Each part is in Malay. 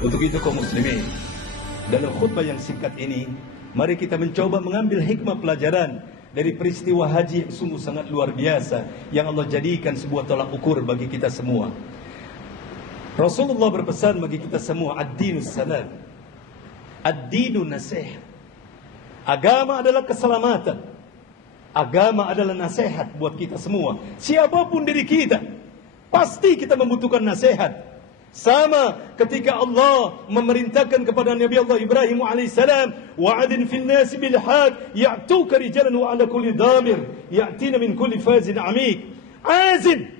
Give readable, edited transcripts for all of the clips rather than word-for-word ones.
Untuk itu kaum muslimin, dalam khutbah yang singkat ini, mari kita mencoba mengambil hikmah pelajaran dari peristiwa haji yang sungguh sangat luar biasa, yang Allah jadikan sebuah tolak ukur bagi kita semua. Rasulullah berpesan bagi kita semua, ad-dinus salam, ad-dinu nasih. Agama adalah keselamatan, agama adalah nasihat buat kita semua. Siapapun diri kita, pasti kita membutuhkan nasihat. Sama ketika Allah memerintahkan kepada Nabi Allah Ibrahim alaihissalam, wa'adin fil nasi bil hajj ya'tuka rijalan wa ala kulli damir ya'tina min kulli fazin amik. Azin,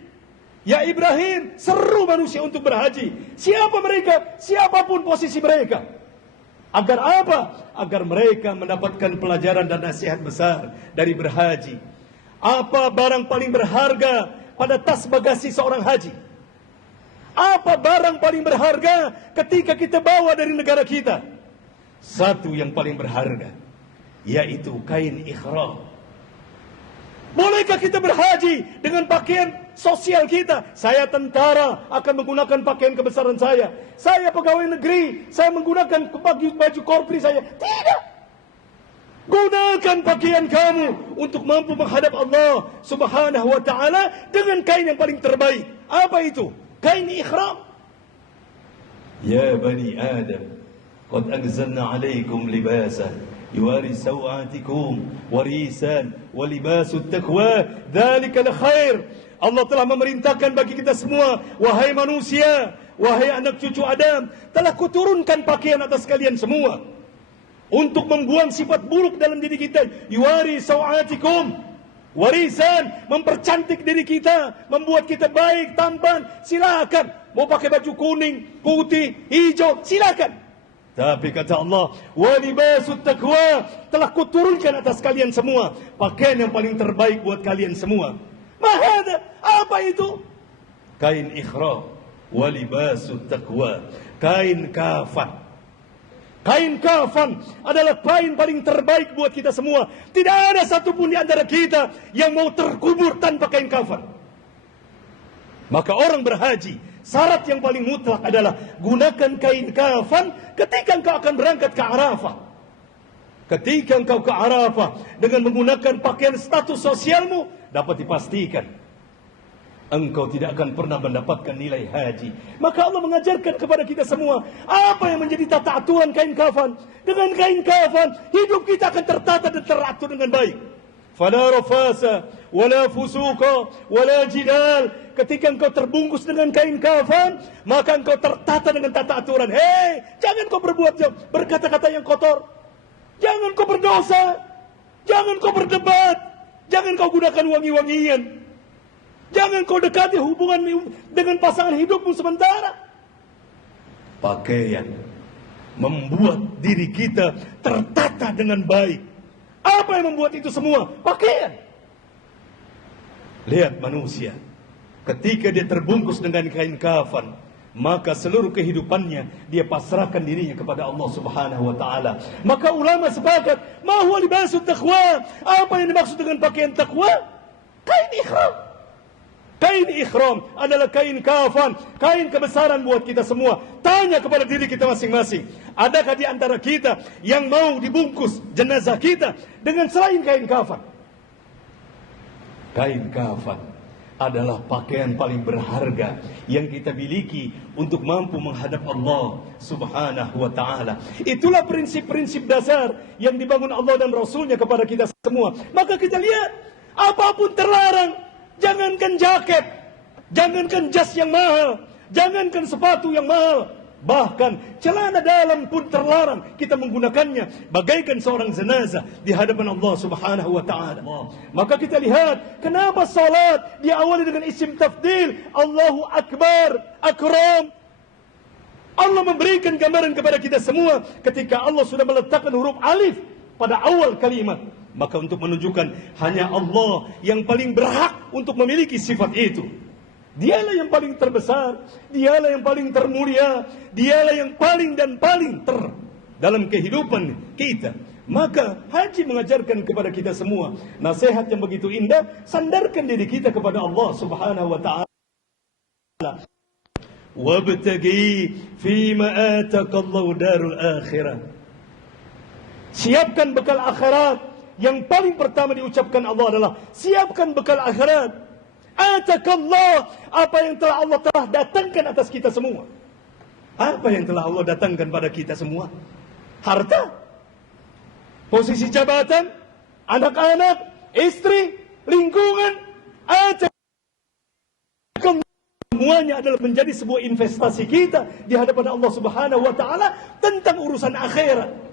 ya Ibrahim, seru manusia untuk berhaji. Siapa mereka? Siapapun posisi mereka. Agar apa? Agar mereka mendapatkan pelajaran dan nasihat besar dari berhaji. Apa barang paling berharga pada tas bagasi seorang haji? Apa barang paling berharga ketika kita bawa dari negara kita? Satu yang paling berharga, yaitu kain ihram. Bolehkah kita berhaji dengan pakaian sosial kita? Saya tentara akan menggunakan pakaian kebesaran saya. Saya pegawai negeri, saya menggunakan baju korpri saya. Tidak. Gunakan pakaian kamu untuk mampu menghadap Allah Subhanahu wa ta'ala dengan kain yang paling terbaik. Apa itu? Kain ihram. Ya bani Adam, qad anzalna alaikum libasan yuwari sawatikum warisan wa libasut taqwa dzalika khair. Allah telah memerintahkan bagi kita semua, wahai manusia, wahai anak cucu Adam, telah kuturunkan pakaian atas kalian semua untuk membuang sifat buruk dalam diri kita. Yuwari sawatikum, warisan, mempercantik diri kita, membuat kita baik, tampan. Silakan, mau pakai baju kuning, putih, hijau, silakan. Tapi kata Allah, walibasut taqwa, telah kuturunkan atas kalian semua pakaian yang paling terbaik buat kalian semua. Mahada, apa itu? Kain ihram, walibasut taqwa, kain kafan. Kain kafan adalah kain paling terbaik buat kita semua. Tidak ada satupun di antara kita yang mau terkubur tanpa kain kafan. Maka orang berhaji, syarat yang paling mutlak adalah gunakan kain kafan ketika engkau akan berangkat ke Arafah. Ketika engkau ke Arafah dengan menggunakan pakaian status sosialmu, dapat dipastikan engkau tidak akan pernah mendapatkan nilai haji. Maka Allah mengajarkan kepada kita semua apa yang menjadi tata aturan kain kafan. Dengan kain kafan, hidup kita akan tertata dan teratur dengan baik. Fala rafasa, wala fusuqa, wala jidal. Ketika engkau terbungkus dengan kain kafan, maka engkau tertata dengan tata aturan. Hei, jangan kau berkata-kata yang kotor. Jangan kau berdosa. Jangan kau berdebat. Jangan kau gunakan wangi-wangian. Jangan kau dekati hubungan dengan pasangan hidupmu sementara. Pakaian membuat diri kita tertata dengan baik. Apa yang membuat itu semua? Pakaian. Lihat manusia, ketika dia terbungkus dengan kain kafan, maka seluruh kehidupannya dia pasrahkan dirinya kepada Allah Subhanahu wa ta'ala. Maka ulama sepakat, ma huwa libasut taqwa? Apa yang dimaksud dengan pakaian takwa? Kain ihram. Kain ihram adalah kain kafan, kain kebesaran buat kita semua. Tanya kepada diri kita masing-masing, adakah di antara kita yang mau dibungkus jenazah kita dengan selain kain kafan? Kain kafan adalah pakaian paling berharga yang kita miliki untuk mampu menghadap Allah Subhanahu wa ta'ala. Itulah prinsip-prinsip dasar yang dibangun Allah dan Rasulnya kepada kita semua. Maka kita lihat, apapun terlarang. Jangankan jaket, jangankan jas yang mahal, jangankan sepatu yang mahal, bahkan celana dalam pun terlarang kita menggunakannya bagaikan seorang jenazah di hadapan Allah Subhanahu wa ta'ala. Maka kita lihat kenapa salat diawali dengan isim tafdil, Allahu Akbar, Akram. Allah memberikan gambaran kepada kita semua ketika Allah sudah meletakkan huruf alif pada awal kalimat. Maka untuk menunjukkan hanya Allah yang paling berhak untuk memiliki sifat itu. Dialah yang paling terbesar, dialah yang paling termulia, dialah yang paling dan paling dalam kehidupan kita. Maka haji mengajarkan kepada kita semua nasihat yang begitu indah. Sandarkan diri kita kepada Allah Subhanahu wa ta'ala. Wabtaghi fima atakallahu darul akhirah. Siapkan bekal akhirat. Yang paling pertama diucapkan Allah adalah siapkan bekal akhirat. Atakallah, apa yang telah Allah telah datangkan atas kita semua. Apa yang telah Allah datangkan pada kita semua? Harta, posisi jabatan, anak-anak, istri, lingkungan. Semuanya adalah menjadi sebuah investasi kita di hadapan Allah Subhanahu wa taala tentang urusan akhirat.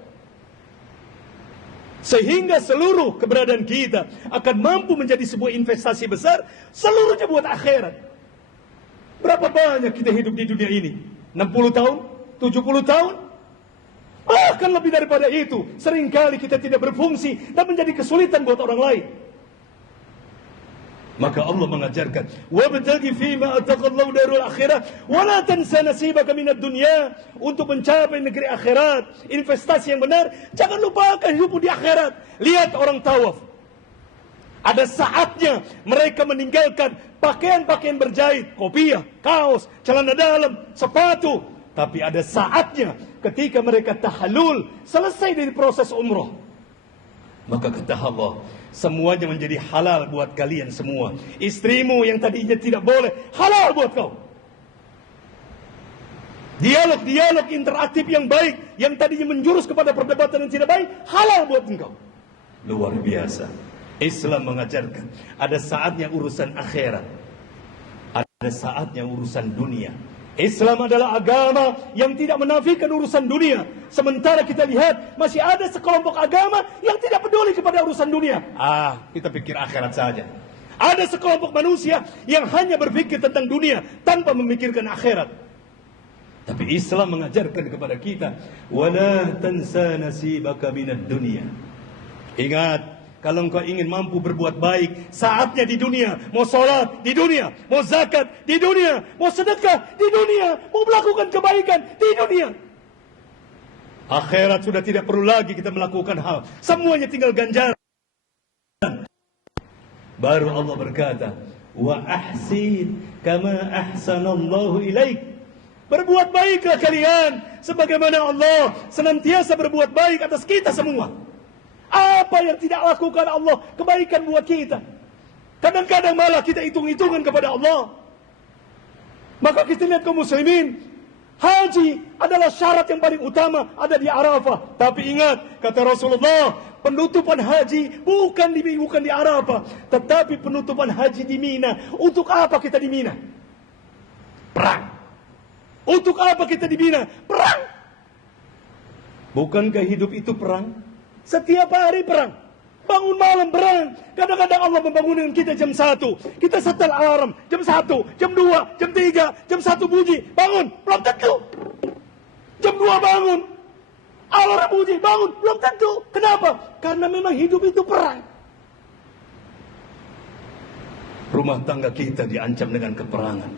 Sehingga seluruh keberadaan kita akan mampu menjadi sebuah investasi besar, seluruhnya buat akhirat. Berapa banyak kita hidup di dunia ini? 60 tahun? 70 tahun? Bahkan lebih daripada itu. Seringkali kita tidak berfungsi dan menjadi kesulitan buat orang lain. Maka Allah mengajarkan, wabtaghi fima ataqallahu darul akhirah wa la tansa nasibaka minad dunya. Untuk mencapai negeri akhirat, investasi yang benar, jangan lupakan hidup di akhirat. Lihat orang tawaf. Ada saatnya mereka meninggalkan pakaian-pakaian berjahit, kopiah, kaos, celana dalam, sepatu. Tapi ada saatnya ketika mereka tahallul, selesai dari proses umrah. Maka kata Allah, semuanya menjadi halal buat kalian semua. Istrimu yang tadinya tidak boleh, halal buat kau. Dialog-dialog interaktif yang baik, yang tadinya menjurus kepada perdebatan yang tidak baik, halal buat engkau. Luar biasa. Islam mengajarkan, ada saatnya urusan akhirat, ada saatnya urusan dunia. Islam adalah agama yang tidak menafikan urusan dunia. Sementara kita lihat masih ada sekelompok agama yang tidak peduli kepada urusan dunia. Kita pikir akhirat saja. Ada sekelompok manusia yang hanya berpikir tentang dunia tanpa memikirkan akhirat. Tapi Islam mengajarkan kepada kita, wala tansa nasibaka minad dunya. Ingat, kalau engkau ingin mampu berbuat baik, saatnya di dunia. Mau sholat di dunia, mau zakat di dunia, mau sedekah di dunia, mau melakukan kebaikan di dunia. Akhirat sudah tidak perlu lagi kita melakukan hal. Semuanya tinggal ganjaran. Baru Allah berkata, wa ahsin kama ahsanallahu ilaik. Berbuat baiklah kalian sebagaimana Allah senantiasa berbuat baik atas kita semua. Apa yang tidak lakukan Allah kebaikan buat kita. Kadang-kadang malah kita hitung-hitungan kepada Allah. Maka kita lihat kaum muslimin, haji adalah syarat yang paling utama ada di Arafah. Tapi ingat, kata Rasulullah, penutupan haji bukan di Arafah, tetapi penutupan haji di Mina. Untuk apa kita di Mina? Perang. Untuk apa kita di Mina? Perang. Bukankah hidup itu perang? Setiap hari perang. Bangun malam perang. Kadang-kadang Allah membangunkan kita jam 1. Kita setel alarm jam 1, jam 2, jam 3, jam 1 bunyi. Bangun, belum tentu. Jam 2 bangun. Alarm bunyi, bangun, belum tentu. Kenapa? Karena memang hidup itu perang. Rumah tangga kita diancam dengan keperangan.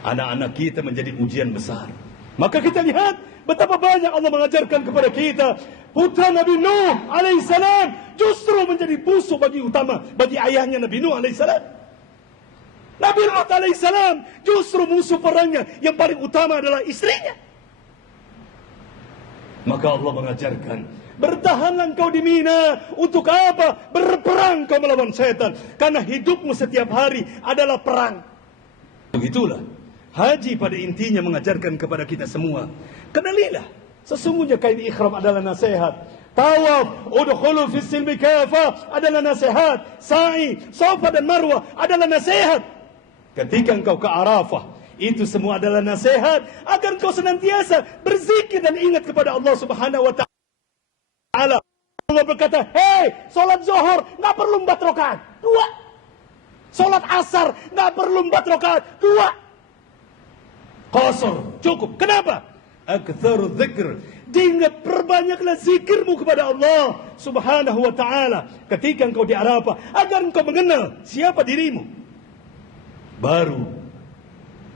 Anak-anak kita menjadi ujian besar. Maka kita lihat betapa banyak Allah mengajarkan kepada kita. Putra Nabi Nuh alaihissalam justru menjadi musuh bagi ayahnya Nabi Nuh alaihissalam. Nabi Nuh alaihissalam justru musuh perangnya yang paling utama adalah istrinya. Maka Allah mengajarkan, bertahanlah engkau di Mina. Untuk apa? Berperang kau melawan setan. Karena hidupmu setiap hari adalah perang. Begitulah haji pada intinya mengajarkan kepada kita semua. Kenalilah, sesungguhnya kain ikhram adalah nasihat. Tawaf, udkhulu fis silmi kafah adalah nasihat. Sa'i, Safa dan Marwah adalah nasihat. Ketika engkau ke Arafah, itu semua adalah nasihat agar engkau senantiasa berzikir dan ingat kepada Allah Subhanahu wa taala. Allah berkata, "Hei, salat zuhur enggak perlu 4 rakaat, 2. Salat asar enggak perlu 4 rakaat, 2. Qasar, cukup. Kenapa? Aktsarul dzikr. Diingat, perbanyaklah zikirmu kepada Allah Subhanahu wa taala ketika engkau di Arafah agar engkau mengenal siapa dirimu. Baru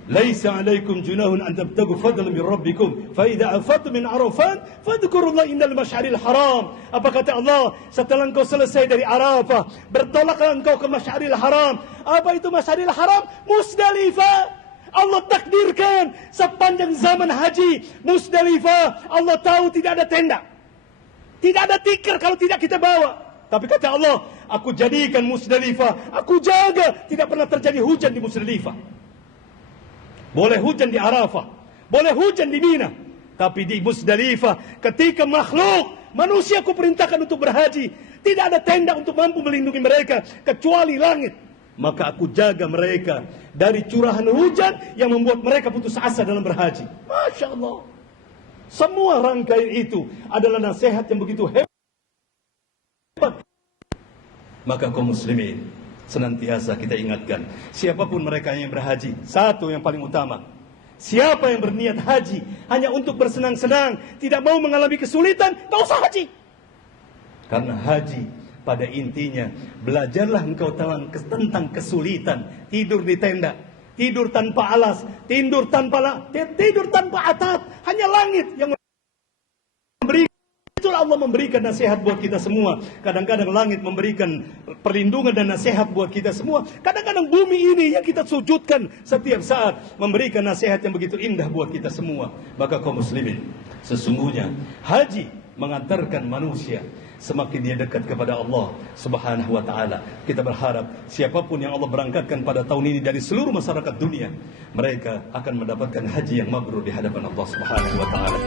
laisa 'alaikum junahun an tabtagu fadlan min rabbikum fa idza afattum min Arafat fadhkurullaha indal masy'aril haram. Apa kata Allah? Setelah engkau selesai dari Arafah, bertolaklah engkau ke Masy'aril Haram. Apa itu Masy'aril Haram? Musdalifah. Allah takdirkan sepanjang zaman haji Musdalifah, Allah tahu tidak ada tenda, tidak ada tikar kalau tidak kita bawa. Tapi kata Allah, aku jadikan Musdalifah, aku jaga tidak pernah terjadi hujan di Musdalifah. Boleh hujan di Arafah, boleh hujan di Mina, tapi di Musdalifah ketika makhluk manusia aku perintahkan untuk berhaji, tidak ada tenda untuk mampu melindungi mereka kecuali langit. Maka aku jaga mereka dari curahan hujan yang membuat mereka putus asa dalam berhaji. Masya Allah. Semua rangkaian itu adalah nasihat yang begitu hebat. Maka kaum muslimin, senantiasa kita ingatkan, siapapun mereka yang berhaji, satu yang paling utama, siapa yang berniat haji hanya untuk bersenang-senang, tidak mau mengalami kesulitan, tak usah haji. Karena haji pada intinya, belajarlah engkau tentang kesulitan. Tidur di tenda, tidur tanpa alas, tidur tanpa atap, hanya langit yang memberi. Itulah Allah memberikan nasihat buat kita semua. Kadang-kadang langit memberikan perlindungan dan nasihat buat kita semua. Kadang-kadang bumi ini yang kita sujudkan setiap saat memberikan nasihat yang begitu indah buat kita semua. Maka kaum muslimin, sesungguhnya haji mengantarkan manusia semakin dia dekat kepada Allah Subhanahu wa taala. Kita berharap siapapun yang Allah berangkatkan pada tahun ini dari seluruh masyarakat dunia, mereka akan mendapatkan haji yang mabrur di hadapan Allah Subhanahu wa taala.